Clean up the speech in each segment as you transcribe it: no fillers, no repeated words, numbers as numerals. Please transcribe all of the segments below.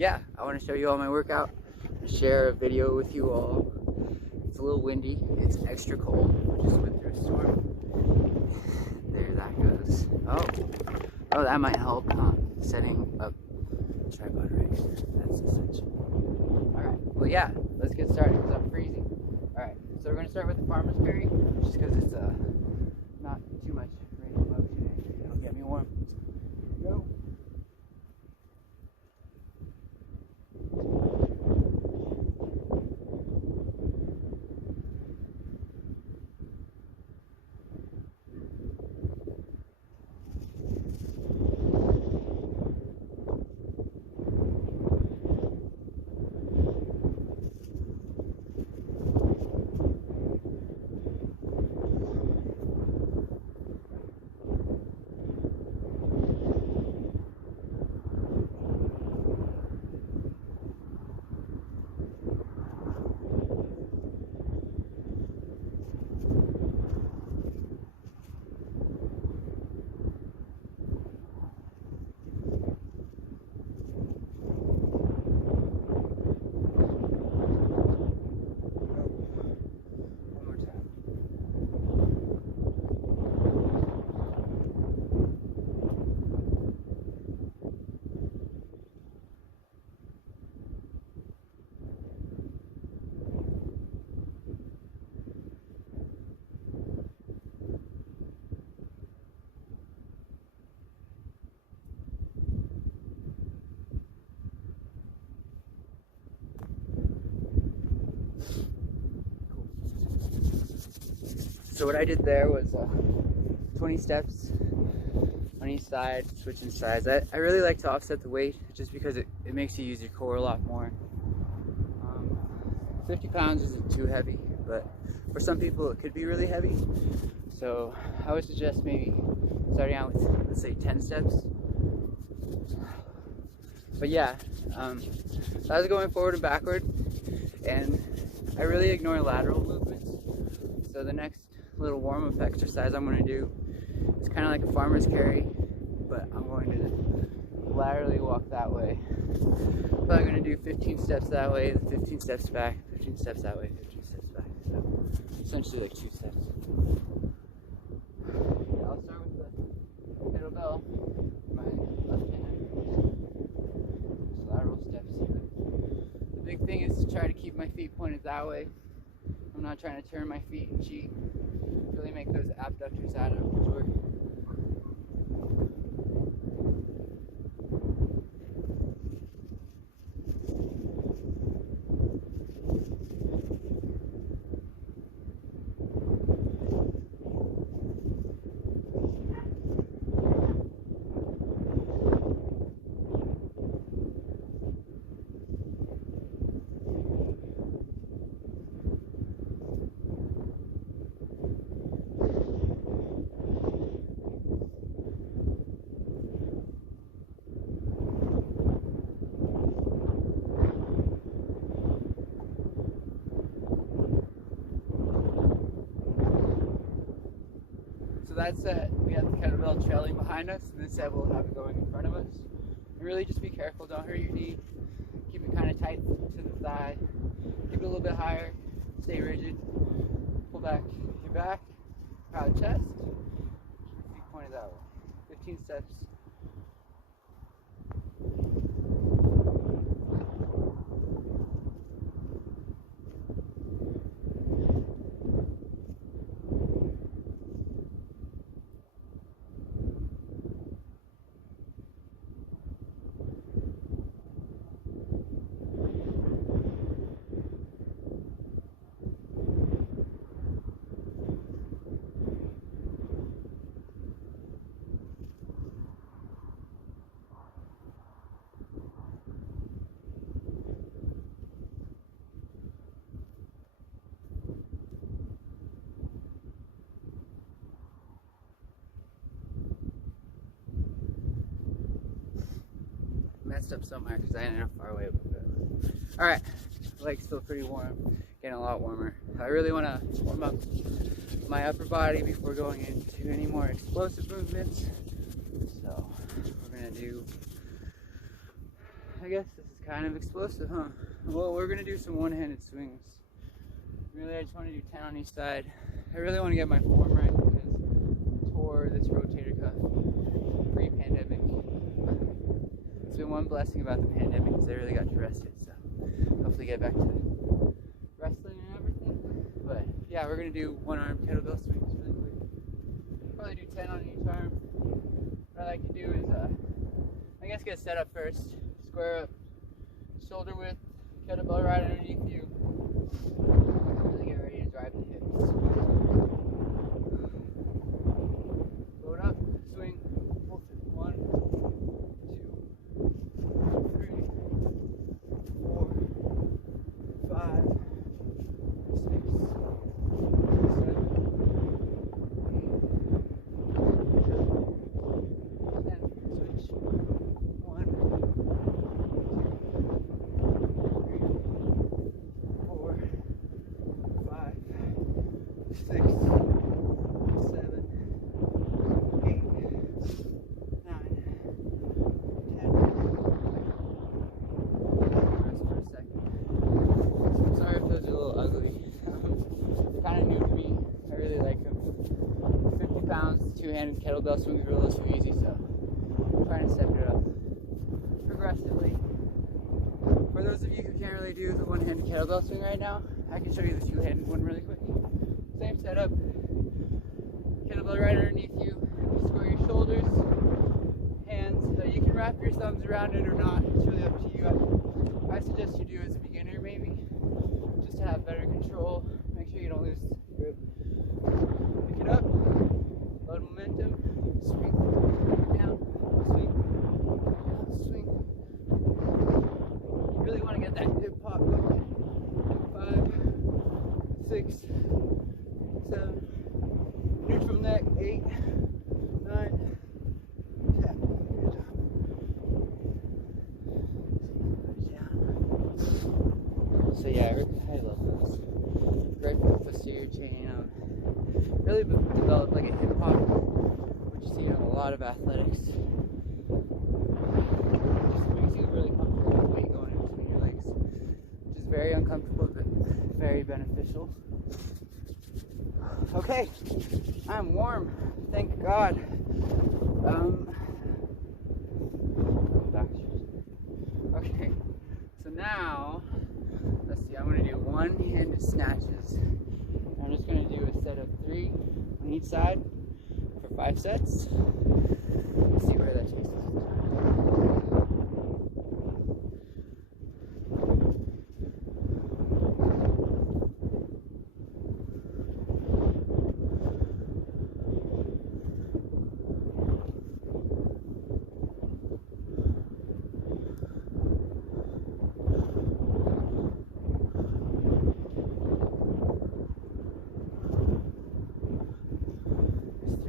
yeah, I want to show you all my workout, share a video with you all. It's a little windy, it's extra cold, we just went through a storm. There that goes. Oh, that might help, setting up tripod rigs, that's essential. Alright, well yeah, let's get started because I'm freezing. Alright, so we're going to start with the farmer's carry, just because it's not too much range of motion and it'll get me warm. Go! So what I did there was 20 steps on each side, switching sides. I really like to offset the weight just because it makes you use your core a lot more. 50 pounds isn't too heavy, but for some people it could be really heavy. So I would suggest maybe starting out with, let's say, 10 steps. But yeah, I was going forward and backward, and I really ignore lateral movements. So the next little warm-up exercise I'm going to do is kind of like a farmer's carry, but I'm going to laterally walk that way. Probably going to do 15 steps that way, 15 steps back, 15 steps that way, 15 steps back. So essentially like 2 steps. Yeah, I'll start with the kettlebell, my left hand, just lateral steps. The big thing is to try to keep my feet pointed that way. I'm not trying to turn my feet and cheat. Really make those abductors out of work. So that set, we have the kettlebell trailing behind us, and this set we'll have it going in front of us. And really just be careful, don't hurt your knee. Keep it kind of tight to the thigh. Keep it a little bit higher, stay rigid. Pull back your back, proud chest. Keep your feet pointed that way. 15 steps. Messed up somewhere because I ended up far away. Alright, leg's still pretty warm, getting a lot warmer. I really want to warm up my upper body before going into any more explosive movements. So we're going to do I guess this is kind of explosive, huh? Well, we're gonna do some one-handed swings. Really, I just want to do 10 on each side. I really want to get my form right because I tore this rotator cuff pre-pandemic. It's been one blessing about the pandemic is I really got to rest it, so hopefully get back to wrestling and everything. But yeah, we're gonna do one-arm kettlebell swings really quick. Probably do 10 on each arm. What I like to do is, I guess get set up first. Square up, shoulder width, kettlebell right underneath you. Really get ready to drive the hips. Load up, swing, pull through. 1, 2, 3, 4, 5, 6, 7, 8, 10. Switch. 1, 6, 7, 8, 9, 10. Rest for a second. Sorry if those are a little ugly. They're kind of new to me. I really like them. 50 pounds, two-handed kettlebell swings are a little too easy, so I'm trying to step it up progressively. For those of you who can't really do the one-handed kettlebell swing right now, I can show you the two-handed one really quick. Same setup, kettlebell right underneath you, square your shoulders, hands, you can wrap your thumbs around it or not, it's really up to you. I suggest you do as a beginner maybe, just to have better control, make sure you don't lose grip. Pick it up, load momentum, swing, down, swing, down, swing. You really want to get that hip pop going. 5, 6, 7, neutral neck, 8, 9, 10. Good job. So yeah, I love those. Great for the posterior chain. Really developed like a hip hop, which you see in a lot of athletics. Just makes you really comfortable with weight going in between your legs, which is very uncomfortable but very beneficial. Okay, I'm warm, thank God. Okay, so now, let's see, I'm going to do one-handed snatches. I'm just going to do a set of 3 on each side for 5 sets. Let's see where that takes us.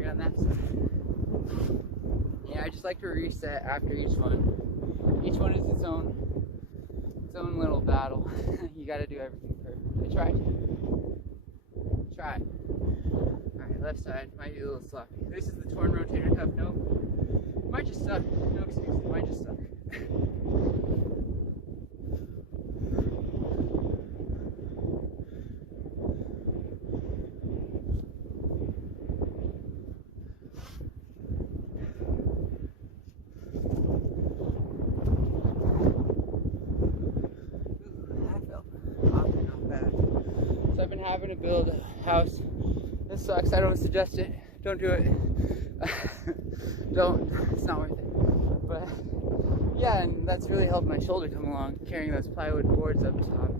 On that side. Yeah, I just like to reset after each one. Each one is its own little battle. You gotta do everything first. I tried. Try. Alright, left side might be a little sloppy. This is the torn rotator cuff. Nope. It might just suck. No excuse. It might just suck. So I've been having to build a house. This sucks. I don't suggest it. Don't do it. Don't. It's not worth it. But yeah, and that's really helped my shoulder come along, carrying those plywood boards up top.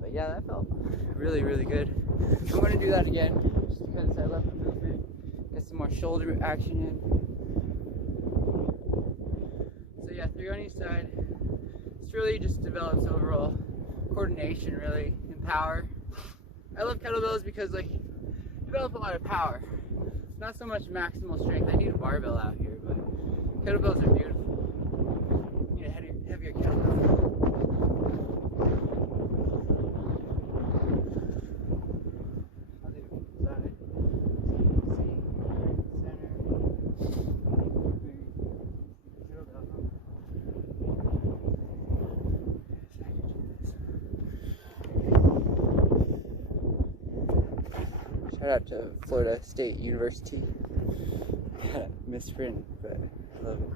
But yeah, that felt really, really good. I'm going to do that again, just because I love the movement. Get some more shoulder action in. So yeah, 3 on each side. This really just develops overall coordination, really, and power. I love kettlebells because like you develop a lot of power. Not so much maximal strength. I need a barbell out here, but kettlebells are beautiful. You need a heavier kettlebell. I'll do side, center, kettlebell. out to Florida State University. Misprint, but I love it.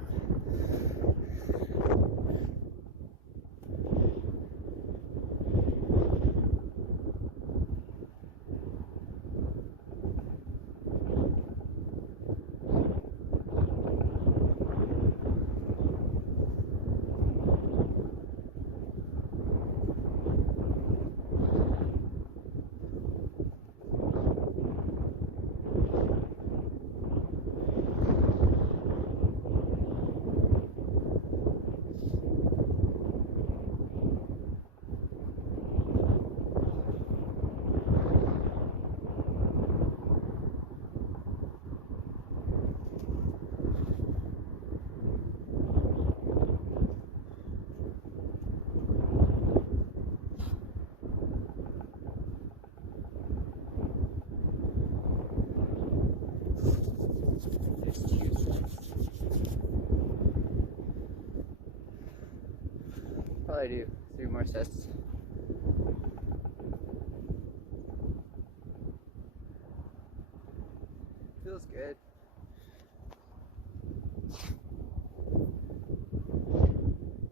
Probably do 3 more sets. Feels good.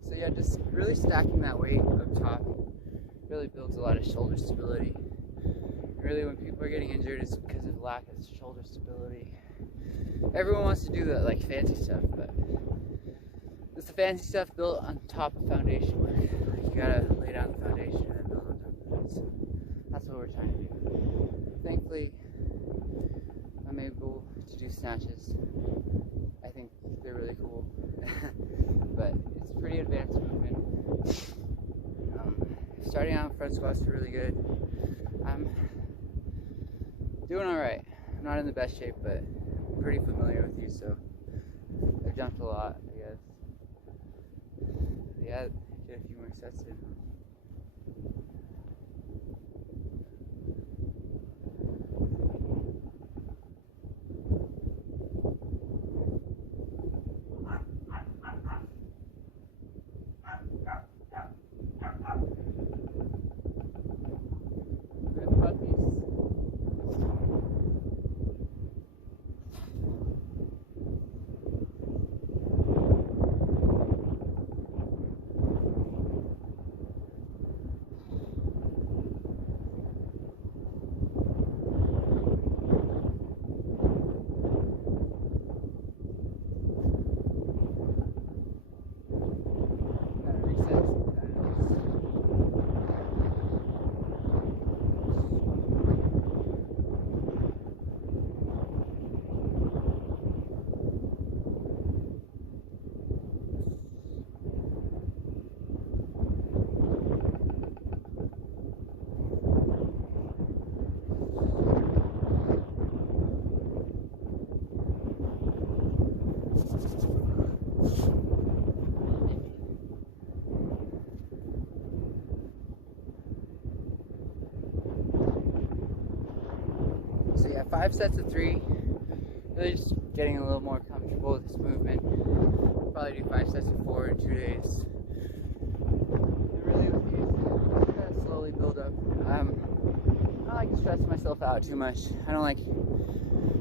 So yeah, just really stacking that weight up top really builds a lot of shoulder stability. Really, when people are getting injured, it's because of lack of shoulder stability. Everyone wants to do the like fancy stuff, but it's the fancy stuff built on top of foundation work. Like, you gotta lay down the foundation and then build on top of it. So that's what we're trying to do. Thankfully, I'm able to do snatches. I think they're really cool, but it's a pretty advanced movement. Starting out front squats are really good. I'm doing all right. I'm not in the best shape, but I'm pretty familiar with you, so I've jumped a lot, I guess. Yeah, get a few more sets in. Good puppies. So yeah, 5 sets of 3. Really just getting a little more comfortable with this movement. Probably do 5 sets of 4 in 2 days. And really with these, I'm gonna slowly build up. I don't like to stress myself out too much. I don't like,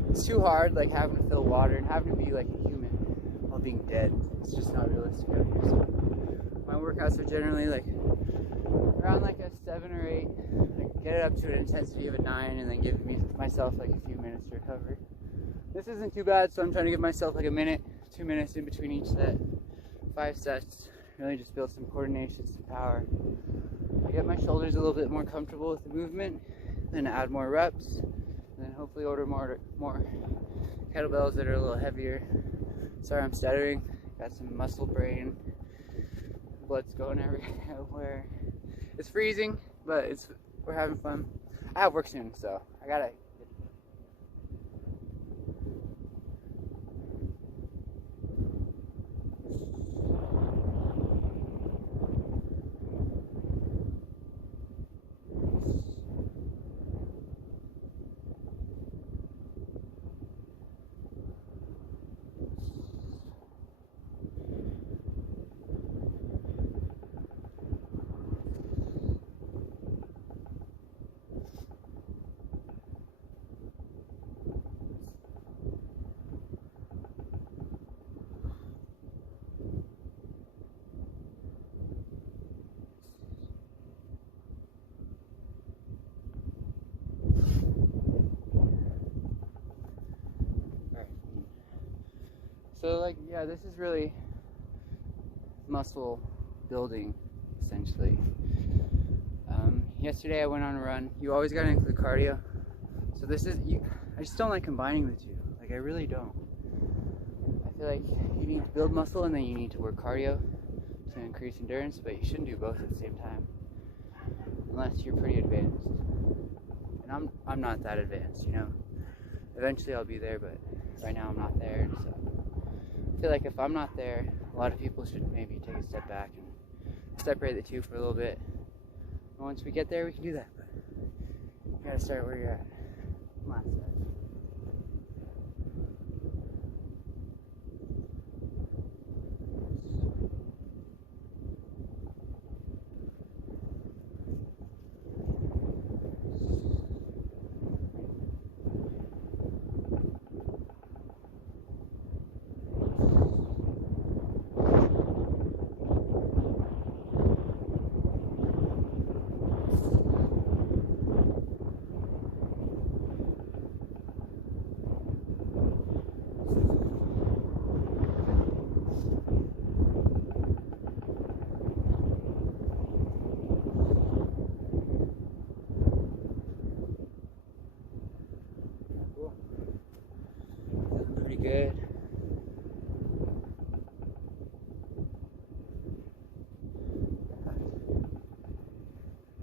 it's too hard like having to fill water and having to be like a human while being dead. It's just not realistic out here. So my workouts are generally like around like a 7 or 8. Like get it up to an intensity of a 9 and then give myself like a few minutes to recover. This isn't too bad, so I'm trying to give myself like a minute, 2 minutes in between each set. 5 sets. Really just build some coordination, some power. I get my shoulders a little bit more comfortable with the movement, then add more reps, and then hopefully order more kettlebells that are a little heavier. Sorry, I'm stuttering. Got some muscle brain. Blood's going everywhere. It's freezing, but we're having fun. I have work soon, so I gotta. So like, yeah, this is really muscle building, essentially. Yesterday I went on a run. You always gotta include cardio. So this is, I just don't like combining the two. Like, I really don't. I feel like you need to build muscle and then you need to work cardio to increase endurance, but you shouldn't do both at the same time. Unless you're pretty advanced. And I'm not that advanced, you know. Eventually I'll be there, but right now I'm not there. So I feel like if I'm not there, a lot of people should maybe take a step back and separate the two for a little bit. And once we get there, we can do that. But you gotta start where you're at. Come on, Seth. Good.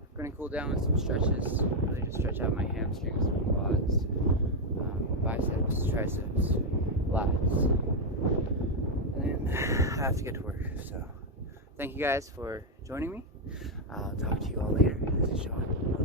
I'm gonna cool down with some stretches. Really just stretch out my hamstrings, quads, biceps, triceps, lats. And then I have to get to work. So thank you guys for joining me. I'll talk to you all later. This is Sean.